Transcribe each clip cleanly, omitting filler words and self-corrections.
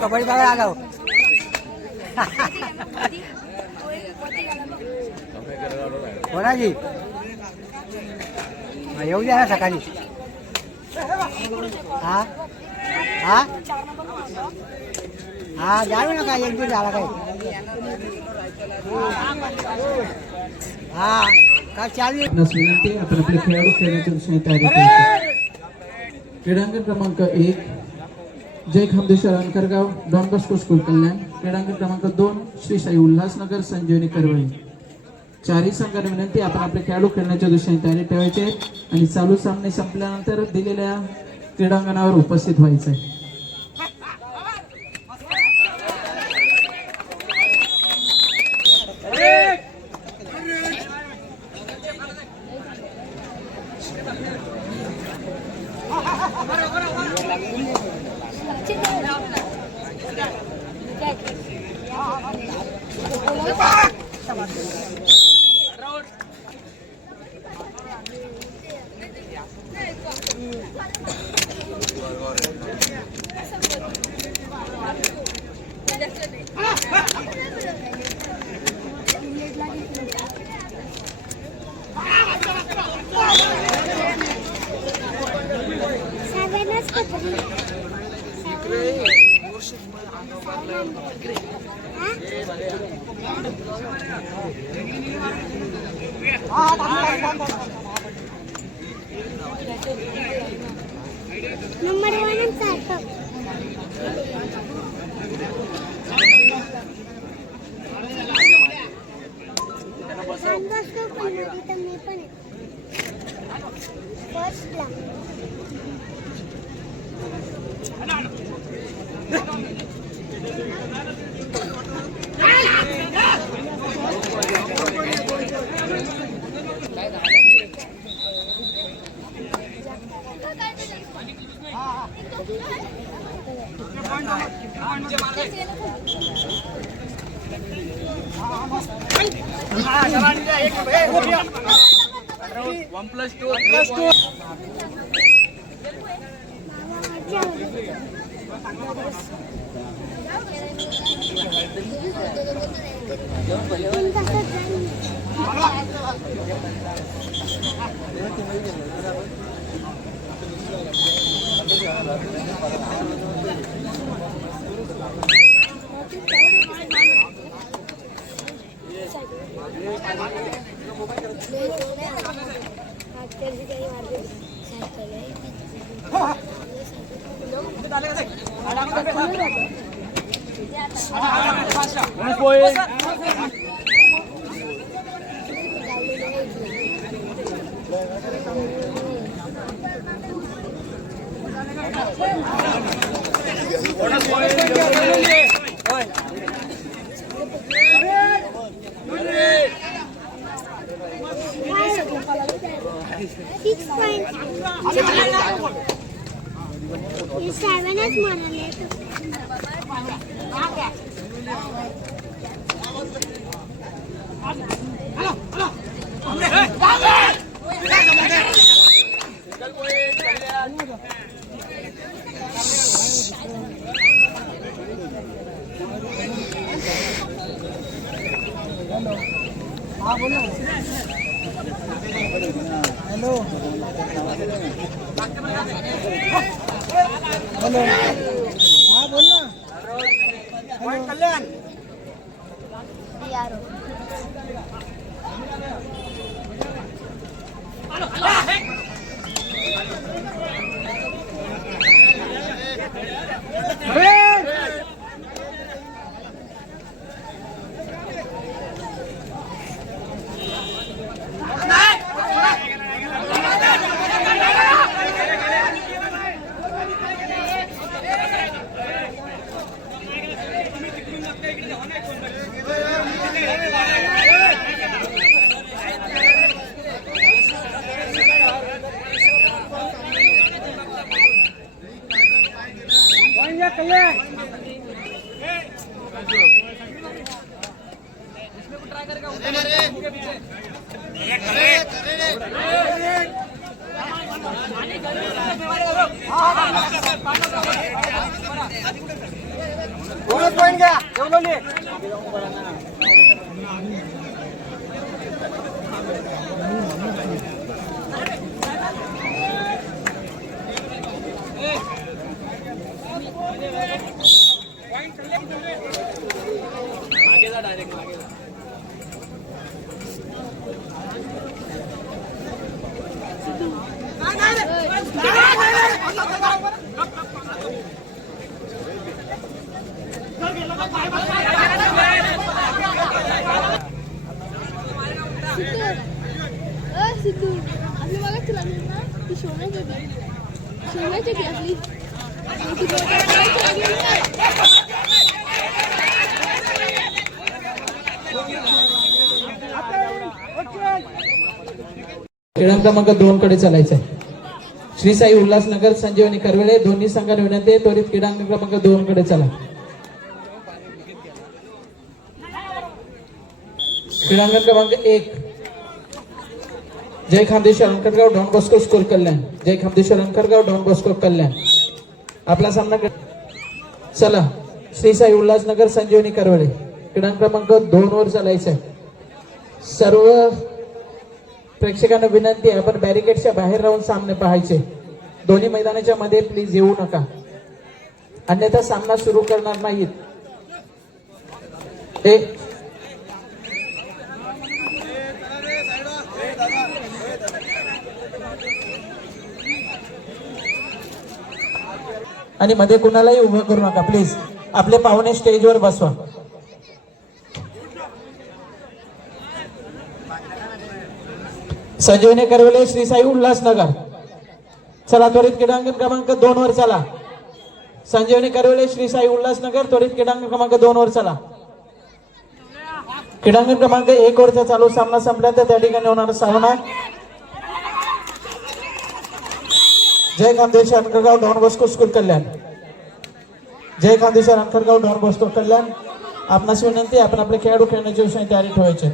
कबड्डी बघा आगाव कोणाची येऊ द्या ना सकाळी. हा हा हा जाऊ नका एक दिवस झाला काही. हा का चालू विनंती आपण आपले खेळाडू खेळण्याच्या दृष्टीने तयारी करू. क्रीडांगण क्रमांक 1 जय खामदेश्वर अंकरगाव डॉन बॉस्को स्कूल कल्याण. क्रीडांगण क्रमांक 2 श्री साई उल्हासनगर संजीवनी करवळी. चारही संघांना विनंती आपण आपले खेळाडू खेळण्याच्या दृष्टीने तयारी ठेवायचे आणि चालू सामने संपल्यानंतर दिलेल्या क्रीडांगणावर उपस्थित व्हायचे. नंबर 1 and 4 हेलो हाँ बोल ना. कल्याण Hey! पॉइंट घ्या सिद्धू आपली मला तुला ना ती शोनाची की आपली क्रीडा क्रमांक 2 कडे चालायचंय. श्री साई उल्हासनगर संजीवनी करवेळे दोन्ही संघांना विनंती आहे त्वरित क्रीडांगण क्रमांक 2 कडे चला. क्रीडांगण क्रमांक 1 जय खामदेश्वर अंकरगाव डॉन बॉस्को स्कूल कल्याण. जय खामदेश्वर अंकरगाव डॉन बॉस्को कल्याण आपला सामना चला. श्री साई उल्हासनगर संजीवनी करवेळे क्रीडांगण क्रमांक 2 वर चालायचंय. सर्व प्रेक्षकांना विनंती आहे आपण बॅरिकेडच्या बाहेर राहून सामने पाहायचे. दोन्ही मैदानाच्या मध्ये प्लीज येऊ नका अन्यथा सामना सुरू करणार नाहीत. आणि मध्ये कुणालाही उभं करू नका प्लीज. आपले पाहुणे स्टेजवर बसवा. संजीवनी करवेले श्री साई उल्हासनगर चला त्वरित क्रीडांगण क्रमांक 2 वर चला. संजीवनी करवेले श्री साई उल्हासनगर त्वरित क्रीडांगण क्रमांक 2 वर चला. क्रीडांगण क्रमांक 1 वरचा चालू सामना संपल्यानंतर त्या ठिकाणी होणारा सामना जय खामदेश्वर अंकरगाव डॉन बॉस्को स्कूल कल्याण. जय खामदेश्वर अंकरगाव डॉन बॉस्को कल्याण आपणास विनंती आपण आपले खेळाडू खेळण्याच्या विषयी तयारी ठेवायचे.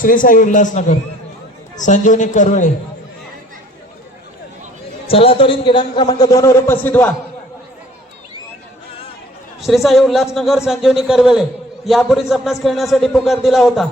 श्री साई उल्हासनगर संजीवनी करवेळे चला त्वरित क्रीडांगण क्रमांक 2 वर उपस्थित व्हा. श्री साई उल्हासनगर संजीवनी करवेळे यापूर्वीच आपणास खेळण्यासाठी पुकार दिला होता.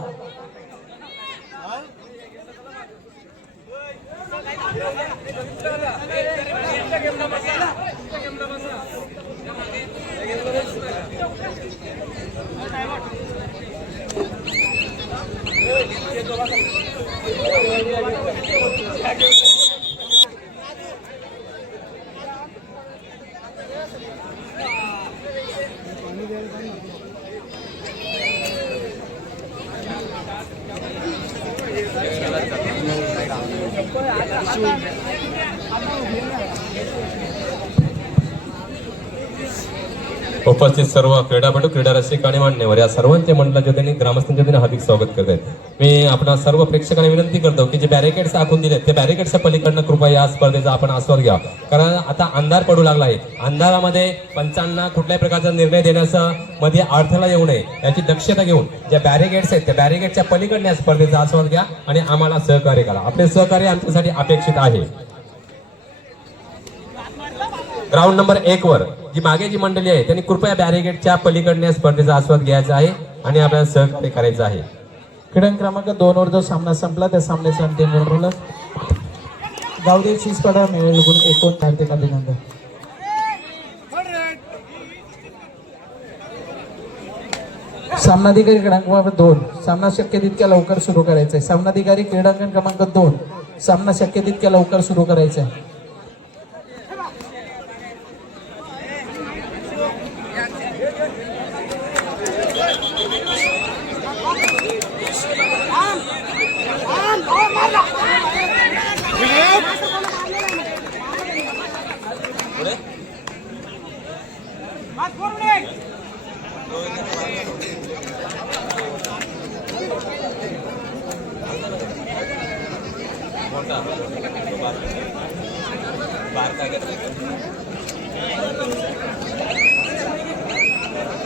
उपस्थित सर्व क्रीडापटू क्रीडा रसिक आणि मान्यवर या सर्वांच्या मंडळाच्या वतीने ग्रामस्थांच्या वतीने हार्दिक स्वागत करत आहेत. मी आपणा सर्व प्रेक्षकांना विनंती करतो की जे बॅरिकेड्स आखून दिलेत ते बॅरिकेडच्या पलीकडनं कृपया या स्पर्धेचा आपण आस्वाद घ्या. कारण आता अंधार पडू लागला आहे. अंधारामध्ये पंचांना कुठल्याही प्रकारचा निर्णय देण्याचा मध्ये अडथळा येऊ नये याची दक्षता घेऊन ज्या बॅरिकेड्स आहेत त्या बॅरिकेडच्या पलीकडनं या स्पर्धेचा आस्वाद घ्या आणि आम्हाला सहकार्य करा. आपले सहकार्य आमच्यासाठी अपेक्षित आहे. ग्राउंड नंबर 1 वर जी मागे जी मंडळी आहे त्यांनी कृपया बॅरिकेडच्या पलीकडने स्पर्धेचा आस्वाद घ्यायचा आहे आणि आपल्याला सहकार्य करायचं आहे. क्रीडांगण क्रमांक 2 वर जो सामना संपला त्या सामन्याचे अंतिम गुणफलक गावदेव चिसपाडा मिळेल गुण 1 हार्दिक अभिनंदन. सामनाधिकारी क्रीडांगण क्रमांक 2 सामना शक्य तितक्या लवकर सुरू करायचा आहे. सामनाधिकारी क्रीडांगण क्रमांक 2 सामना शक्य तितक्या लवकर सुरू करायचा आहे.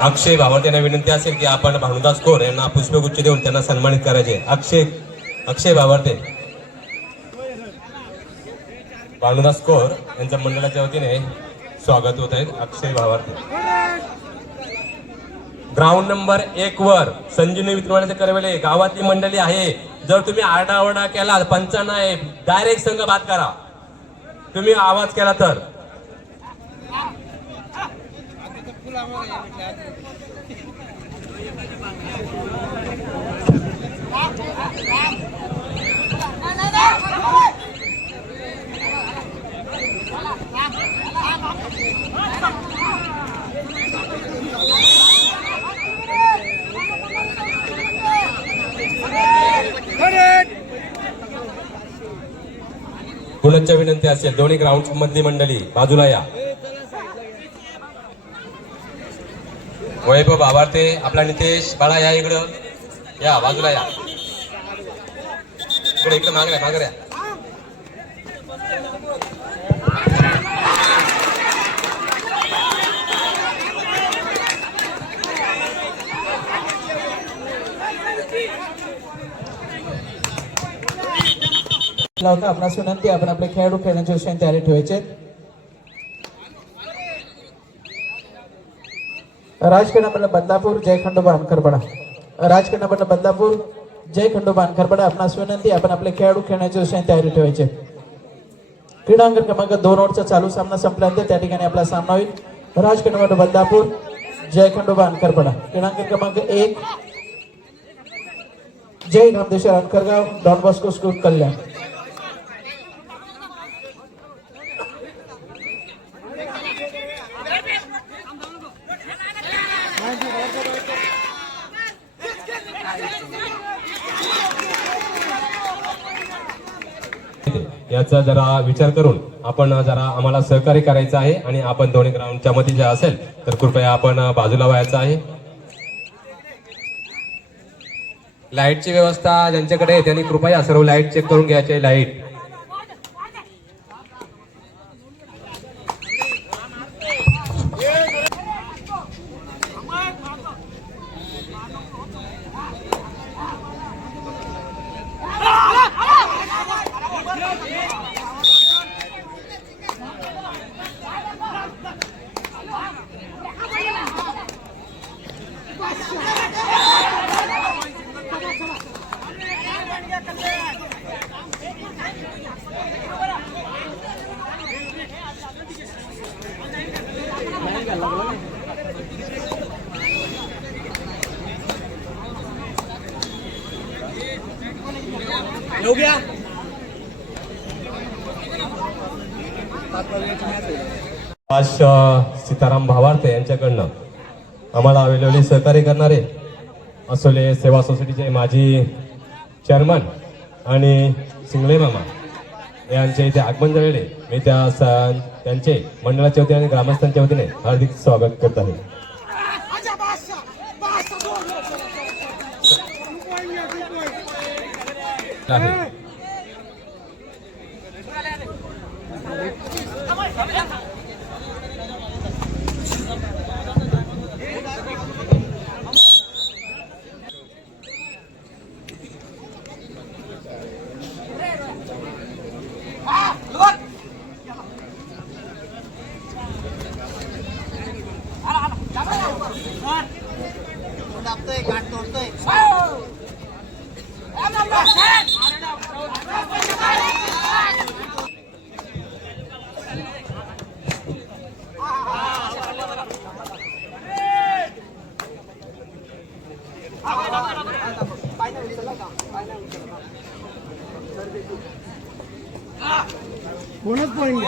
अक्षय भावार्थ यांना विनंती असेल की आपण भानुदास कोर यांना पुष्पगुच्छ देऊन त्यांना सन्मानित करायचे. अक्षय भावार्थे भानुदास कोर यांच्या मंडळाच्या वतीने स्वागत होत आहे. अक्षय भावार्थे ग्राउंड नंबर 1 वर संजीवनी विद्रोहाचे करवेले गावातली मंडळी आहे. जर तुम्ही आरडाओरडा केला पंचांना डायरेक्ट संघ बाद करा. तुम्ही आवाज केला तर पुनच्च विनंती असेल दोन्ही ग्राउंड मधली मंडळी बाजूला या. वैभव भावार्थे आपला नितेश बाळा या इकडं या बाजूला या. इकडे मागऱ्या होता. आपणास विनंती आपण आपले खेळाडू खेळण्याच्या विषयाने तयारी ठेवायचे. राजकन्यामधला बदलापूर जय खंडोबा अनकरपडा. राजकन्यामधला बदलापूर जय खंडोबा अनकरपडा. आपणास विनंती आपण आपले खेळाडू खेळण्याच्या विषयाने तयारी ठेवायचे. क्रीडांगण क्रमांक 2 ओव्हरचा चालू सामना संपल्यानंतर त्या ठिकाणी आपला सामना होईल. राजकन्यामधला बदलापूर जय खंडोबा अनकरपडा. क्रीडांगण क्रमांक 1 जय नामदेश्वर अनकरगाव डॉन बॉस्को स्कूल कल्याण. याचा जरा विचार करून आपण जरा आम्हाला सहकार्य करायचं आहे आणि आपण दोन्ही ग्राउंडच्या मध्ये जे असेल तर कृपया आपण बाजूला व्हायचं आहे. लाईटची व्यवस्था ज्यांच्याकडे आहे त्यांनी कृपया सर्व लाईट चेक करून घ्यायचे. लाईट सीताराम भावार्थे यांच्याकडनं आम्हाला वेळोवेळी सहकार्य करणारे असोले सेवा सोसायटीचे माजी चेअरमन आणि सिंगळे मामा यांच्या इथे आगमन झालेले मी त्यांचे मंडळाच्या वतीने आणि ग्रामस्थांच्या वतीने हार्दिक स्वागत करत आहे. Bonus point